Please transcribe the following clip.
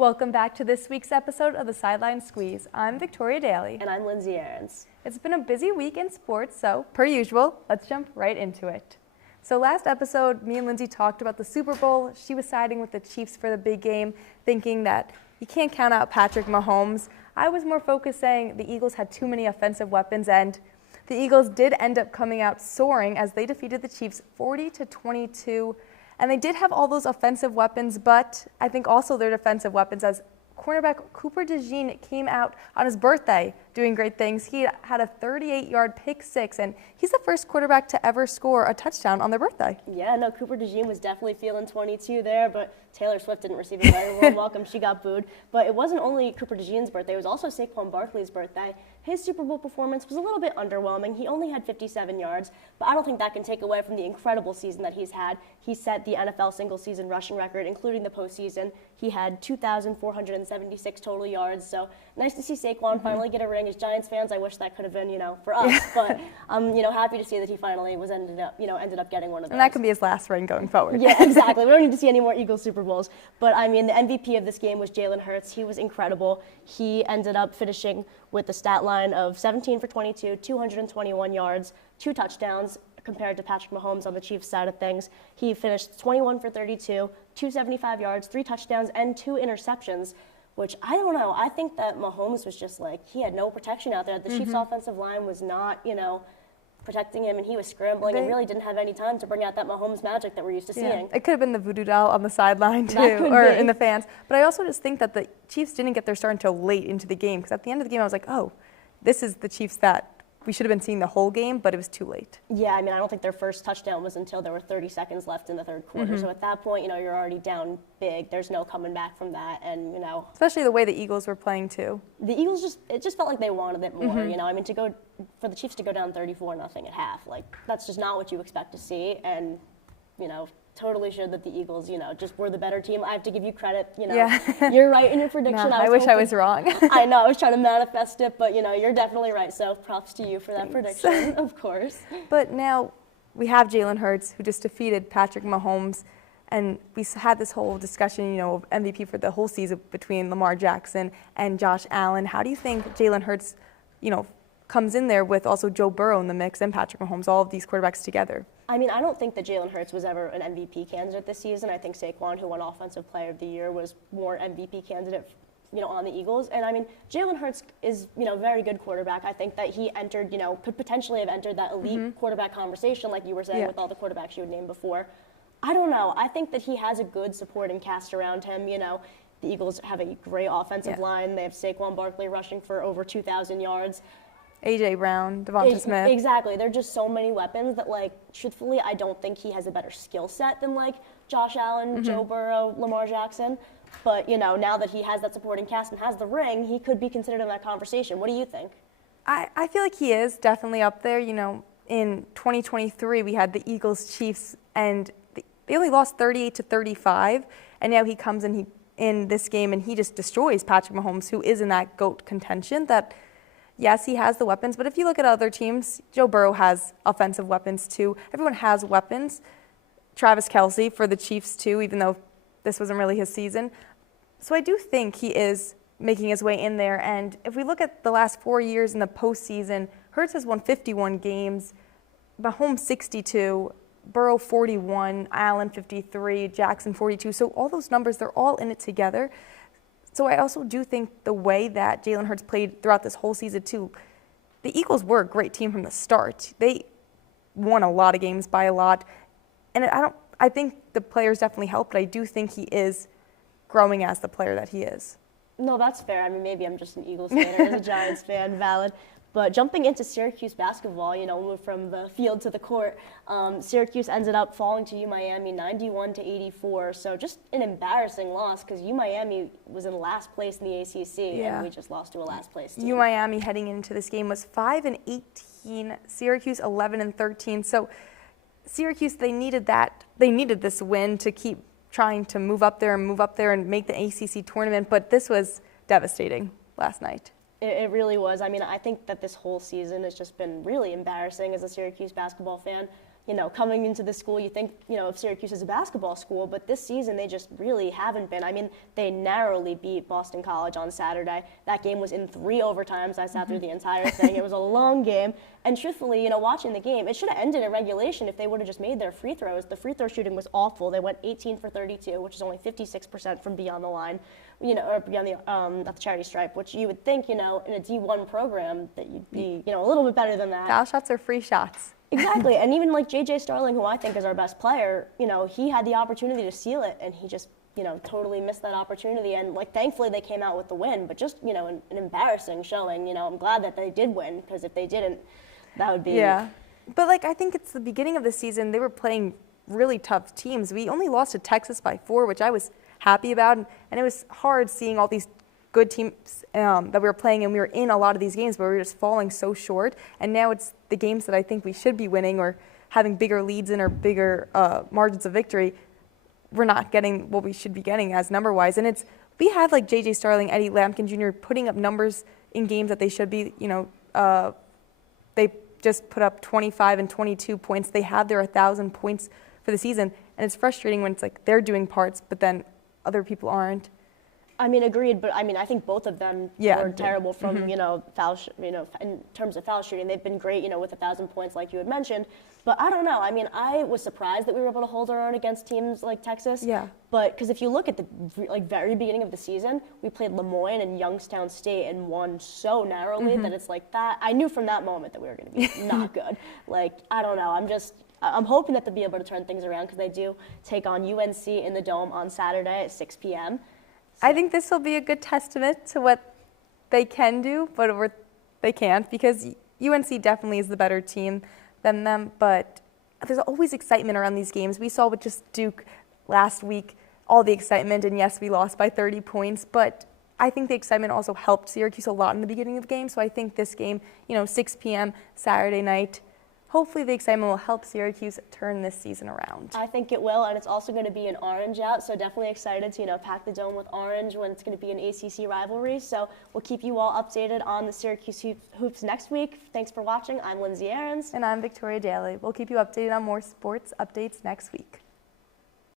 Welcome back to this week's episode of the Sideline Squeeze. I'm Victoria Daly. And I'm Lindsay Aarons. It's been a busy week in sports, so per usual, let's jump right into it. So last episode, me and Lindsay talked about the Super Bowl. She was siding with the Chiefs for the big game, thinking that you can't count out Patrick Mahomes. I was more focused saying the Eagles had too many offensive weapons, and the Eagles did end up coming out soaring as they defeated the Chiefs 40-22. And they did have all those offensive weapons, but I think also their defensive weapons, as cornerback Cooper DeJean came out on his birthday doing great things. He had a 38-yard pick six, and he's the first quarterback to ever score a touchdown on their birthday. Yeah, no, Cooper DeJean was definitely feeling 22 there, but Taylor Swift didn't receive a very warm welcome. She got booed. But it wasn't only Cooper DeJean's birthday, it was also Saquon Barkley's birthday. His Super Bowl performance was a little bit underwhelming. He only had 57 yards, but I don't think that can take away from the incredible season that he's had. He set the NFL single-season rushing record, including the postseason. He had 2,476 total yards, so nice to see Saquon finally get a ring. As Giants fans, I wish that could have been, for us, but I'm, happy to see that he finally ended up getting one of those. And that can be his last ring going forward. Yeah, exactly. We don't need to see any more Eagles Super Bowls. But, the MVP of this game was Jalen Hurts. He was incredible. He ended up finishing with the stat line of 17 for 22, 221 yards, 2 touchdowns, compared to Patrick Mahomes on the Chiefs side of things. He finished 21 for 32, 275 yards, 3 touchdowns, and 2 interceptions, which I don't know. I think that Mahomes was just he had no protection out there. The Chiefs' offensive line was not, protecting him, and he was scrambling and really didn't have any time to bring out that Mahomes magic that we're used to seeing. It could have been the voodoo doll on the sideline too, or in the fans. But I also just think that the Chiefs didn't get their start until late into the game, because at the end of the game I was like, oh, this is the Chiefs that we should have been seeing the whole game, but it was too late. Yeah, I don't think their first touchdown was until there were 30 seconds left in the third quarter. So at that point, you're already down big. There's no coming back from that, and especially the way the Eagles were playing too. The Eagles it just felt like they wanted it more. To go for the Chiefs to go down 34-0 at half, that's just not what you expect to see, and totally showed that the Eagles, just were the better team. I have to give you credit. You're right in your prediction. No, I wish I was wrong. I know. I was trying to manifest it, but you're definitely right. So props to you for that prediction, of course. But now we have Jalen Hurts, who just defeated Patrick Mahomes, and we had this whole discussion, of MVP for the whole season between Lamar Jackson and Josh Allen. How do you think Jalen Hurts, comes in there with also Joe Burrow in the mix and Patrick Mahomes, all of these quarterbacks together? I don't think that Jalen Hurts was ever an MVP candidate this season. I think Saquon, who won Offensive Player of the Year, was more MVP candidate, on the Eagles. And Jalen Hurts is, very good quarterback. I think that he entered, could potentially have entered that elite quarterback conversation, like you were saying, with all the quarterbacks you had named before. I don't know. I think that he has a good supporting cast around him. The Eagles have a great offensive line. They have Saquon Barkley rushing for over 2,000 yards. A.J. Brown, Devonta Smith. Exactly. There are just so many weapons that, truthfully, I don't think he has a better skill set than, Josh Allen, Joe Burrow, Lamar Jackson. But, now that he has that supporting cast and has the ring, he could be considered in that conversation. What do you think? I feel like he is definitely up there. In 2023, we had the Eagles-Chiefs, and they only lost 38-35, and now he comes in this game, and he just destroys Patrick Mahomes, who is in that GOAT contention that – yes, he has the weapons, but if you look at other teams, Joe Burrow has offensive weapons too. Everyone has weapons. Travis Kelce for the Chiefs too, even though this wasn't really his season. So I do think he is making his way in there. And if we look at the last 4 years in the postseason, Hurts has won 51 games, Mahomes 62, Burrow 41, Allen 53, Jackson 42. So all those numbers, they're all in it together. So I also do think the way that Jalen Hurts played throughout this whole season too, the Eagles were a great team from the start. They won a lot of games by a lot. And I think the players definitely helped, but I do think he is growing as the player that he is. No, that's fair. Maybe I'm just an Eagles fan or as a Giants fan, valid. But jumping into Syracuse basketball, moved from the field to the court, Syracuse ended up falling to UMiami 91-84. So just an embarrassing loss because UMiami was in last place in the ACC, and we just lost to a last place team. UMiami heading into this game was 5-18, Syracuse 11-13. So Syracuse, they needed this win to keep trying to move up there and make the ACC tournament. But this was devastating last night. It really was. I think that this whole season has just been really embarrassing as a Syracuse basketball fan. coming into the school, you think, of Syracuse as a basketball school, but this season they just really haven't been. I mean, they narrowly beat Boston College on Saturday. That game was in 3 overtimes. I sat through the entire thing. It was a long game. And truthfully, watching the game, it should have ended in regulation if they would have just made their free throws. The free throw shooting was awful. They went 18 for 32, which is only 56% from beyond the line, or beyond at the charity stripe, which you would think, in a D1 program that you'd be, a little bit better than that. Foul shots are free shots. Exactly, and even like J.J. Starling, who I think is our best player, he had the opportunity to seal it, and he just, totally missed that opportunity. And thankfully they came out with the win, but just, an embarrassing showing. I'm glad that they did win, because if they didn't, that would be. Yeah, but I think it's the beginning of the season. They were playing really tough teams. We only lost to Texas by 4, which I was happy about, and it was hard seeing all these good teams that we were playing, and we were in a lot of these games, but we were just falling so short. And now it's the games that I think we should be winning or having bigger leads in or bigger margins of victory. We're not getting what we should be getting as number-wise. And we have J.J. Starling, Eddie Lampkin Jr. putting up numbers in games that they should be. They just put up 25 and 22 points. They have their 1,000 points for the season, and it's frustrating when it's they're doing parts, but then other people aren't. I mean, agreed, but I think both of them were terrible from, foul, in terms of foul shooting. They've been great, with 1,000 points like you had mentioned. But I don't know. I mean, I was surprised that we were able to hold our own against teams like Texas. Yeah. But because if you look at the very beginning of the season, we played Lemoyne and Youngstown State and won so narrowly that it's that. I knew from that moment that we were going to be not good. I don't know. I'm hoping that they'll be able to turn things around, because they do take on UNC in the Dome on Saturday at 6 p.m. I think this will be a good testament to what they can do, but they can't, because UNC definitely is the better team than them. But there's always excitement around these games. We saw with just Duke last week, all the excitement, and yes, we lost by 30 points, but I think the excitement also helped Syracuse a lot in the beginning of the game. So I think this game, 6 p.m. Saturday night, hopefully the excitement will help Syracuse turn this season around. I think it will, and it's also going to be an orange out, so definitely excited to pack the Dome with orange when it's going to be an ACC rivalry. So we'll keep you all updated on the Syracuse hoops next week. Thanks for watching. I'm Lindsay Ahrens. And I'm Victoria Daly. We'll keep you updated on more sports updates next week.